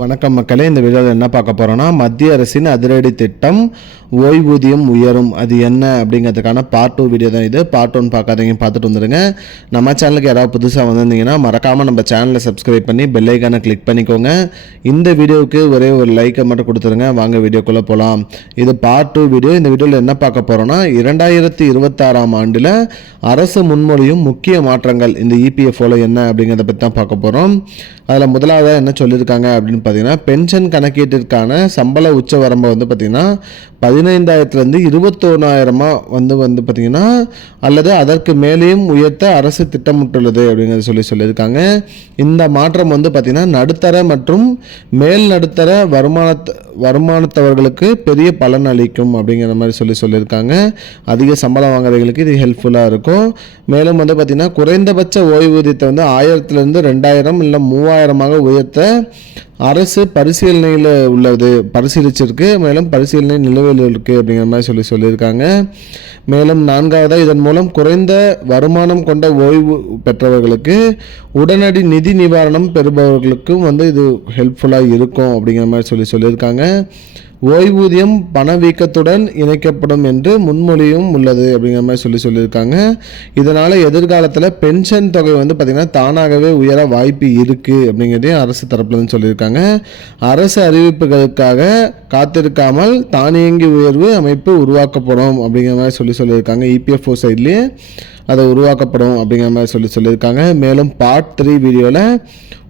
வணக்கம் மக்களே இந்த வீடியோவில் என்ன பார்க்க போகிறோன்னா மத்திய அரசின் அதிரடி திட்டம் ஓய்வூதியம் உயரும். அது என்ன அப்படிங்கிறதுக்கான பார்ட் டூ வீடியோ தான் இது. பார்ட் ஒன் பார்க்காதீங்க பார்த்துட்டு வந்துடுங்க நம்ம சேனலுக்கு யாராவது புதுசாக வந்திருந்தீங்கன்னா மறக்காமல் நம்ம சேனலை சப்ஸ்கிரைப் பண்ணி பெல்லைக்கான கிளிக் பண்ணிக்கோங்க. இந்த வீடியோவுக்கு ஒரே ஒரு லைக்கை மட்டும் கொடுத்துருங்க. வாங்க வீடியோக்குள்ளே போகலாம் இது பார்ட் டூ வீடியோ இந்த வீடியோவில் என்ன பார்க்க போகிறோன்னா இரண்டாயிரத்தி இருபத்தாறாம் ஆண்டில் அரசு முன்மொழியும் முக்கிய மாற்றங்கள் இந்த இபிஎஃப்ஓவில் என்ன அப்படிங்கிறத பற்றி தான் பார்க்க போகிறோம் அதில் முதலாவதாக என்ன சொல்லியிருக்காங்க அப்படின்னு பார்த்தீங்கன்னா பென்ஷன் கணக்கீட்டிற்கான சம்பள உச்ச வரம்பை வந்து பார்த்திங்கன்னா பதினைந்தாயிரத்துலேருந்து இருபத்தொன்னாயிரமாக வந்து வந்து பார்த்திங்கன்னா அல்லது அதற்கு மேலேயும் உயர்த்த அரசு திட்டமிட்டுள்ளது அப்படிங்கிறத சொல்லி சொல்லியிருக்காங்க. இந்த மாற்றம் வந்து பார்த்திங்கன்னா நடுத்தர மற்றும் மேல் நடுத்தர வருமானத்தை வருமானத்தவர்களுக்கு பெரிய பலன் அளிக்கும் அப்படிங்கிற மாதிரி சொல்லி சொல்லியிருக்காங்க. அதிக சம்பளம் வாங்குறவங்களுக்கு இது ஹெல்ப்ஃபுல்லாக இருக்கும். மேலும் வந்து பார்த்திங்கன்னா குறைந்தபட்ச ஓய்வூதியத்தை வந்து ஆயிரத்துலேருந்து ரெண்டாயிரம் இல்லை மூவாயிரமாக உயர்த்த அரசு பரிசீலனையில் உள்ளது பரிசீலிச்சிருக்கு. மேலும் பரிசீலனை நிலுவையில் இருக்குது அப்படிங்கிற மாதிரி சொல்லி சொல்லியிருக்காங்க. மேலும் நான்காவதாக இதன் மூலம் குறைந்த வருமானம் கொண்ட ஓய்வு பெற்றவர்களுக்கு உடனடி நிதி நிவாரணம் பெறுபவர்களுக்கும் வந்து இது ஹெல்ப்ஃபுல்லாக இருக்கும் அப்படிங்கிற மாதிரி சொல்லி சொல்லியிருக்காங்க. ஓய்வூதியம் பணவீக்கத்துடன் இணைக்கப்படும் என்று முன்மொழியும் உள்ளது அப்படிங்கிற மாதிரி சொல்லி சொல்லியிருக்காங்க. இதனால் எதிர்காலத்தில் பென்ஷன் தொகை வந்து பார்த்திங்கன்னா தானாகவே உயர வாய்ப்பு இருக்குது அப்படிங்கிறதையும் அரசு தரப்புலன்னு சொல்லியிருக்காங்க. அரசு அறிவிப்புகளுக்காக காத்திருக்காமல் தானியங்கி உயர்வு அமைப்பு உருவாக்கப்படும் அப்படிங்கிற மாதிரி சொல்லி சொல்லியிருக்காங்க இபிஎஃப்ஓ சைட்லேயே அது உருவாக்கப்படும் அப்படிங்கிற மாதிரி சொல்லி சொல்லியிருக்காங்க. மேலும் பார்ட் த்ரீ வீடியோவில்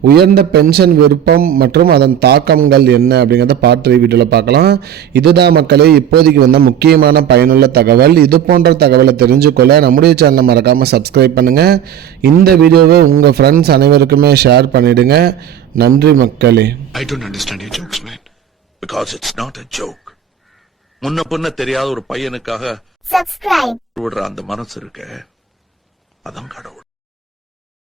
உயர்ந்த பென்ஷன் விருப்பம் மற்றும் அதன் தாக்கங்கள் என்ன அப்படிங்கிறத பார்ட் த்ரீ வீடியோவில் பார்க்கலாம். இதுதான் மக்களே இப்போதைக்கு வந்த முக்கியமான பயனுள்ள தகவல். இது போன்ற தகவலை தெரிஞ்சுக்கொள்ள நம்முடைய சேனலை மறக்காமல் சப்ஸ்கிரைப் பண்ணுங்கள் இந்த வீடியோவை உங்கள் ஃப்ரெண்ட்ஸ் அனைவருக்குமே ஷேர் பண்ணிவிடுங்க நன்றி மக்களே. I don't understand your jokes, man. Because it's not a joke. முன்ன பின்ன தெரியாத ஒரு பையனுக்காக subscribe. விடுற அந்த மனசு இருக்க. அதான் கடவுள்